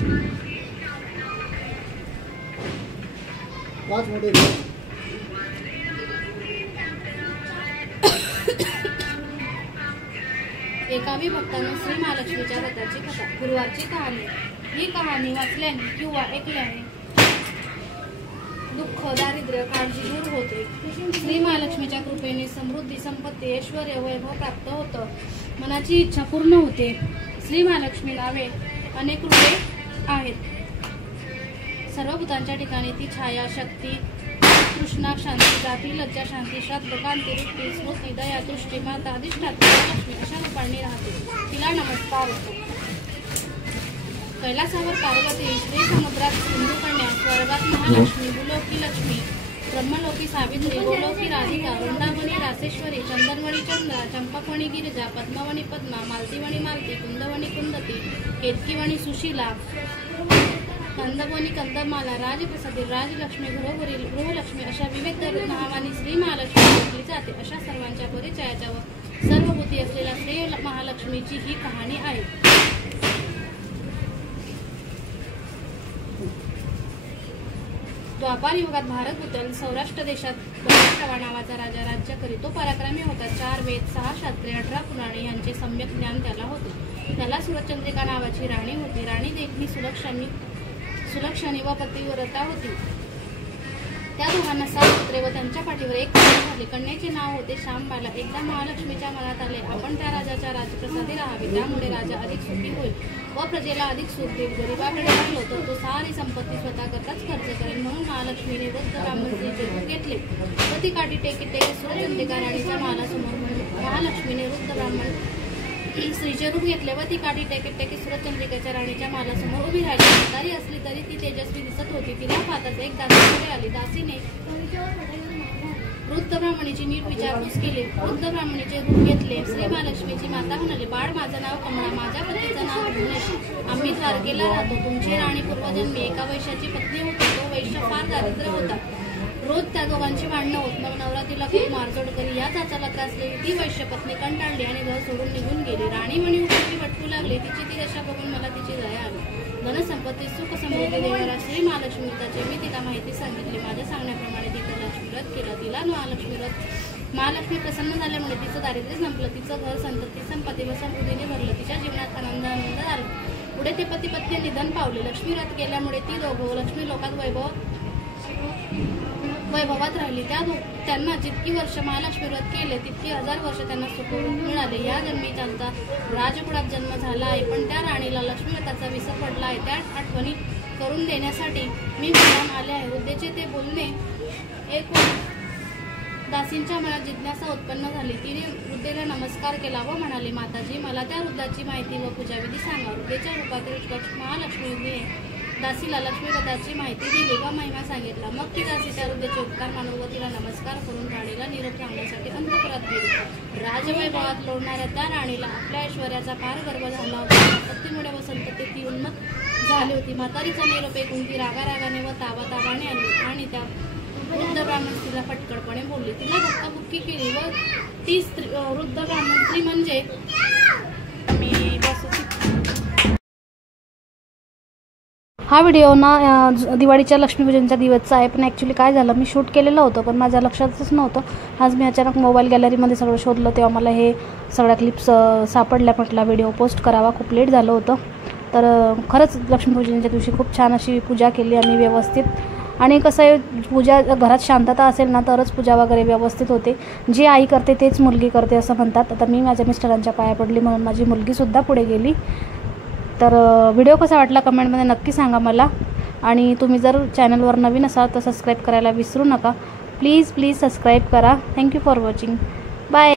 एका भक्तानं श्री महालक्ष्मीच्या व्रताची कथा, गुरुवारची कहाणी। ही कहाणी वाचल्याने किंवा ऐकल्याने दुःख, दारिद्र्य, काळजी दूर होते। श्री महालक्ष्मीच्या कृपेने समृद्धी, संपत्ती, ऐश्वर्य, वैभव प्राप्त होतं। मनाची इच्छा पूर्ण होते। श्री महालक्ष्मी नावे अनेक रूपे आहेत। सर्व भूतांच्या ठिकाणी ती छाया, शक्ती, कृष्णा, शांती, जाती, लज्जा, शांती, श्राद्ध, कांती, रुक्ती, स्मृती, दया, दृष्टी, माता, अधिष्ठात्री, लक्ष्मी अशा रूपांनी राहते। तिला नमस्कार होतो। कैलासावर पार्वती, श्री समुद्रात सिंधू कन्या, स्वर्गात महालक्ष्मी, भूलोकी लक्ष्मी, ब्रह्मलोकी सावित्री, गोलोकी राधिका, वृंदावनी रासेश्वरी, चंदनवणी चंद्रा, चंपकवणी गिरिजा, पद्मवणी पद्मा, मालतीवणी मालती, कुंदवणी कुंदती, केतकीवणी सुशीला, कंदवनी कंदमाला, राजप्रसादी, राजलक्ष्मी, गृहलक्ष्मी अशा विविध नावांनी श्री महालक्ष्मी ओळखली जाते। अशा सर्वांच्या परिचयाच्या व सर्वभूती असलेल्या श्री महालक्ष्मीची ही कहाणी आहे। द्वापार युगात भारतभूतातील सौराष्ट्र देशात बळीराजा नावाचा राजा राज्य करीत। तो पराक्रमी होता। 4 वेद, 6 शास्त्रे, 18 पुराणे यांचे सम्यक ज्ञान त्याला होते। त्याला सूरजचंद्रिका नावाची राणी होती। राणी देखणी सुलक्षणी व पतिव्रता होती। त्या दोघांना 7 पुत्रे व त्यांच्या पाठीवर एक कन्या झाली। कन्येचे नाव होते शांबाला। एकदा महालक्ष्मीच्या मनात आले आपण त्या राजाच्या राजप्रसादी राहावे, त्यामुळे राजा अधिक सुखी होईल व प्रजेला अधिक सुख देईल। गरीबाकडे राहिलो तर तो सारी संपत्ती स्वतःकरताच खर्च करेल, म्हणून महालक्ष्मीने वृद्ध ब्राह्मणाचे रूप घेतले व ती काठी टेकीत सूरजचंद्रिका राणीच्या महालासमोर महालक्ष्मीने वृद्ध ब्राह्मण स्त्रीचे रूप घेतले व ती काठी टेकीत सूरजचंद्रिकेच्या राणीच्या महालासमोर उभी राहिली। म्हातारी असली तरी ती तेजस्वी दिसत होती। तिला पाहताच एक दासी पुढे आली। दासीने वृद्ध ब्राह्मणीची नीट विचारपूस केली। वृद्ध ब्राह्मणीचे रूप घेतले। श्री महालक्ष्मीची माता म्हणाली, बाळ, माझं नाव कमळा, माझ्या पतीचं नाव भुवनेश, आम्ही द्वारकेला राहतो। तुमची राणी पूर्वजन्मी एका वैश्याची पत्नी होती। तो वैश्य फार दारिद्र्य होता। रोज त्या दोघांची भांडणं होत। मग नवरा तिला खूप मारझोड करी। या चाचाला त्रासलेली ती वैश्य पत्नी कंटाळली आणि घर सोडून निघून गेली। राणी म्हणी उठली भटकू लागली। तिची ती दशा बघून मला तिची दया आली। धनसंपत्ती, सुख, समृद्धी देणाऱ्या श्री महालक्ष्मी व्रताची मी तिला माहिती सांगितली। माझ्या सांगण्याप्रमाणे तिचं लक्ष्मी व्रत केलं। तिला महालक्ष्मी प्रसन्न झाल्यामुळे तिचं दारिद्र्य संपलं। तिचं घर संतती, संपत्ती व समृद्धीने भरलं। तिच्या जीवनात आनंद झाला। पुढे ते पती पत्नी निधन पावले। लक्ष्मी व्रत केल्यामुळे ती दोघं लक्ष्मी लोकात वैभवात राहिली। त्यांना जितकी वर्ष महालक्ष्मी व्रत केले तितकी 1000 वर्ष त्यांना सुख मिळाले। या जन्मी त्यांचा राजकुळात जन्म झाला आहे, पण त्या राणीला लक्ष्मी व्रताचा विसर पडला आहे। त्या आठवणी करून देण्यासाठी मी मुद्दाम आले आहे। वृद्धेचे ते बोलणे ऐकून दासींच्या मनात जिज्ञासा उत्पन्न झाली। तिने वृद्धेला नमस्कार केला व म्हणाले, माताजी, मला त्या वृद्धाची माहिती व पूजाविधी सांगा। वृद्धेच्या रूपातील महालक्ष्मीने दासीला लक्ष्मी व्रताची माहिती दिली व महिमा सांगितला। मग ती दासी त्या वृद्धेचे उपकार मानून व तिला नमस्कार करून राणीला निरोप सांगण्यासाठी अंतःपुरात गेली। राजवैभवात लोळणाऱ्या त्या राणीला आपल्या ऐश्वर्याचा फार गर्व झाला होता। संपत्तीमुळे व संततीत ती उन्मत्त झाली होती। म्हातारीचा निरोप ऐकून ती रागारागाने व तावातावाने आली आणि त्या वृद्ध ब्राह्मण स्त्रीला फटकळपणे बोलली। तिला धक्काबुक्की केली व ती वृद्ध ब्राह्मण स्त्री म्हणजे हा व्हिडिओ ना दिवाळीच्या लक्ष्मीपूजनच्या दिवसचा आहे, पण ॲक्च्युली काय झालं, मी शूट केलेलं होतं पण माझ्या लक्षातच नव्हतं। आज मी अचानक मोबाईल गॅलरीमध्ये सगळं शोधलं तेव्हा मला हे सगळ्या क्लिप्स सापडल्या। म्हटलं व्हिडिओ पोस्ट करावा, खूप लेट झालं होतं। तर खरंच लक्ष्मीपूजनच्या दिवशी खूप छान अशी पूजा केली आम्ही व्यवस्थित। आणि कसं आहे, पूजा घरात शांतता असेल ना तरच पूजा वगैरे व्यवस्थित होते। जी आई करते तेच मुलगी करते असं म्हणतात। आता मी माझ्या मिस्टरांच्या पाया पडली म्हणून माझी मुलगीसुद्धा पुढे गेली। तर व्हिडिओ कसा वाटला कमेंटमध्ये नक्की सांगा मला। आणि तुम्ही जर चॅनलवर नवीन असाल तर सबस्क्राईब करायला विसरू नका। प्लीज सबस्क्राईब करा। Thank you for watching.